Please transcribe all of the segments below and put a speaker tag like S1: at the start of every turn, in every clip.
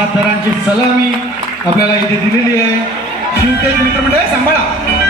S1: सहा सलामी आपल्याला इथे दिलेली आहे. शिवतेज मित्रमंडळ सांभाळा.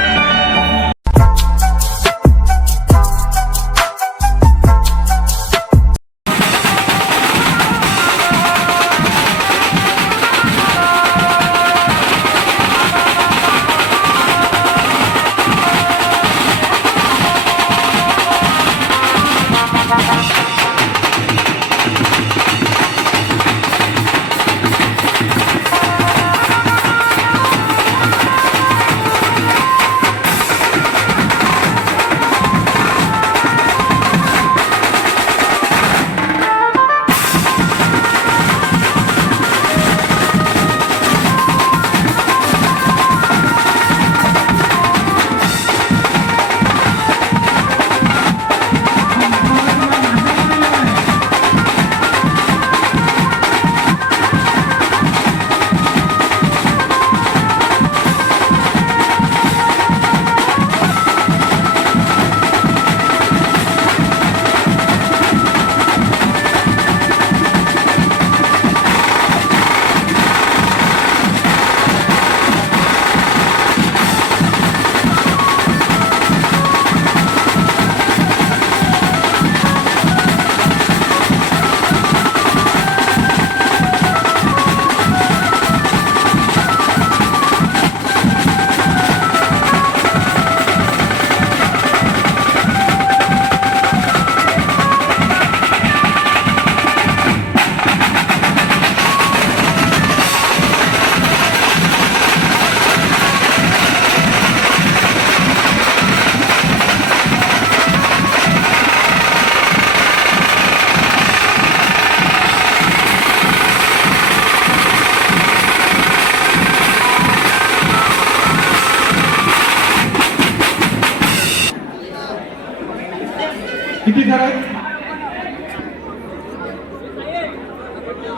S1: किती थर आहेत?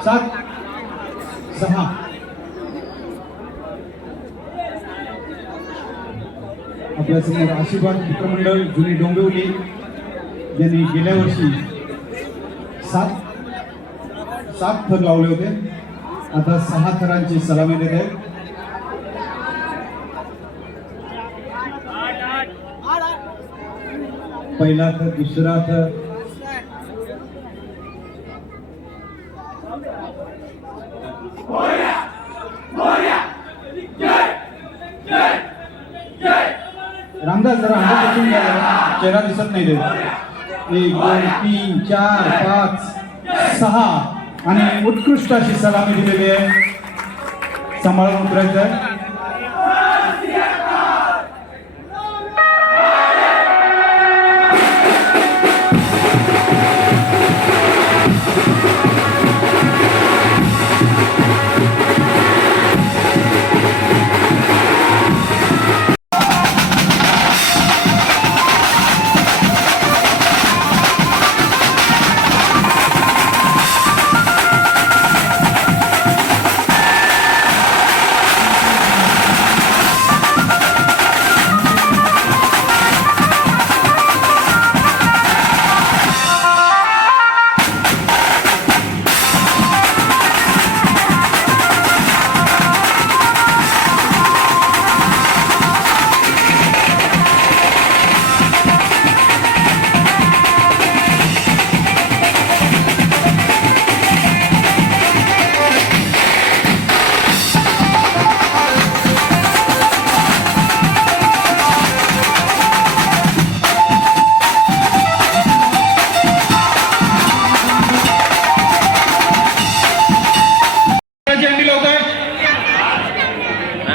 S1: सात? सहा. आपल्यासमोर आशीर्वाद मित्रमंडळ जुनी डोंबिवली यांनी गेल्या वर्षी सात सात थर लावले होते. आता सहा थरांची सलामी देत आहेत. पहिला थर दुसरा थर रामदास जरा चेहरा दिसत नाही ते. एक दोन तीन चार पाच सहा. आणि उत्कृष्ट अशी सलामी दिलेली आहे. सांभाळून उतरायचं आहे.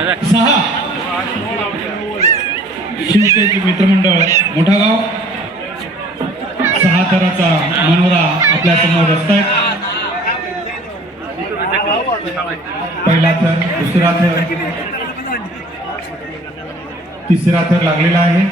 S1: सहा. शिवसेनेचे मित्रमंडळ मोठा गाव. सहा थराचा मनोरा आपल्यासमोर असतायत. पहिला थर दुसरा थर. तिसरा थर लागलेला आहे.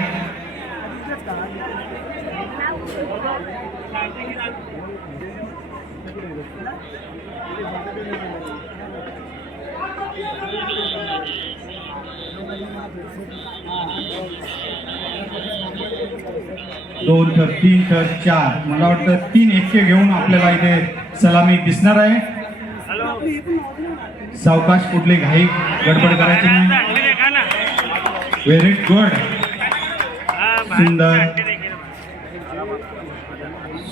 S1: दोन थर तीन थर चार. मला वाटतं तीन एक्के घेऊन आपल्याला इथे सलामी दिसणार आहे. सावकाश कुठली घाई गडबड करायची नाही. व्हेरी गुड सुंदर.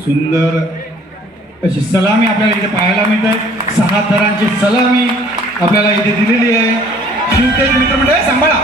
S1: सुंदर. अशी सलामी आपल्याला इथे पाहायला मिळते. सहा थरांची सलामी. आपल्याला इथे दिलेली आहे. शिवतेज मित्रमंडळ सांभाळा.